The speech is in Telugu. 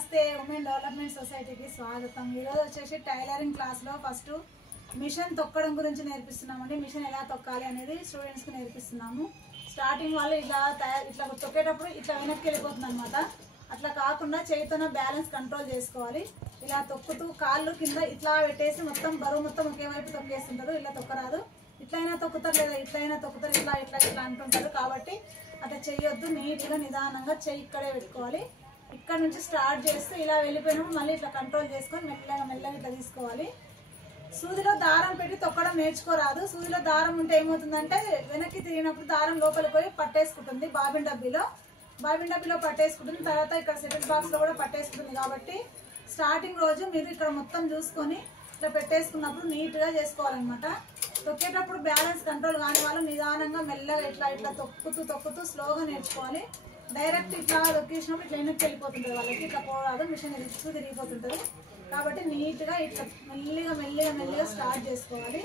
నమస్తే ఉమెన్ డెవలప్మెంట్ సొసైటీకి స్వాగతం। ఈరోజు వచ్చేసి టైలరింగ్ క్లాస్లో ఫస్ట్ మిషన్ తొక్కడం గురించి నేర్పిస్తున్నామండి। మిషన్ ఎలా తొక్కాలి అనేది స్టూడెంట్స్కి నేర్పిస్తున్నాము। స్టార్టింగ్ వాళ్ళు ఇట్లా తొక్కేటప్పుడు ఇట్లా వెనక్కి వెళ్ళిపోతుంది అనమాట। అట్లా కాకుండా చేతితో బ్యాలెన్స్ కంట్రోల్ చేసుకోవాలి। ఇలా తొక్కుతూ కాళ్ళు కింద ఇట్లా పెట్టేసి మొత్తం బరువు మొత్తం ఒకే వైపు తొక్కేస్తుంటారు। ఇలా తొక్కరాదు, ఇట్లయినా తొక్కుతారు లేదా ఇట్లయినా తొక్కుతారు, ఇట్లా ఇట్లా ఇట్లా అంటుంటారు। కాబట్టి అట్లా చెయ్యొద్దు, నీట్గా నిదానంగా చెయ్యి ఇక్కడే పెట్టుకోవాలి। ఇక్కడ నుంచి స్టార్ట్ చేస్తూ ఇలా వెళ్ళిపోయినప్పుడు మళ్ళీ ఇట్లా కంట్రోల్ చేసుకొని మెల్లగా మెల్లగా ఇట్లా తీసుకోవాలి। సూదిలో దారం పెట్టి తొక్కడం నేర్చుకోరాదు। సూదిలో దారం ఉంటే ఏమవుతుందంటే వెనక్కి తిరిగినప్పుడు దారం లోపలికి పోయి పట్టేసుకుంటుంది, బాబిన్ డబ్బీలో పట్టేసుకుంటుంది, తర్వాత ఇక్కడ సెటిల్ బాక్స్లో కూడా పట్టేసుకుంటుంది। కాబట్టి స్టార్టింగ్ రోజు మీరు ఇక్కడ మొత్తం చూసుకొని ఇట్లా పెట్టేసుకున్నప్పుడు నీట్గా చేసుకోవాలన్నమాట। తొక్కేటప్పుడు బ్యాలెన్స్ కంట్రోల్ కాని వాళ్ళు నిదానంగా మెల్లగా ఇట్లా ఇట్లా తొక్కుతూ స్లోగా నేర్చుకోవాలి। డైరెక్ట్ ఇట్లా తొక్కేసినప్పుడు ఇట్లా వెనక్కి వెళ్ళిపోతుంటుంది, వాళ్ళకి ఇట్లా పోరాదు, మిషన్ చుట్టూ తిరిగిపోతుంటుంది। కాబట్టి నీట్గా ఇట్లా మెల్లిగా స్టార్ట్ చేసుకోవాలి।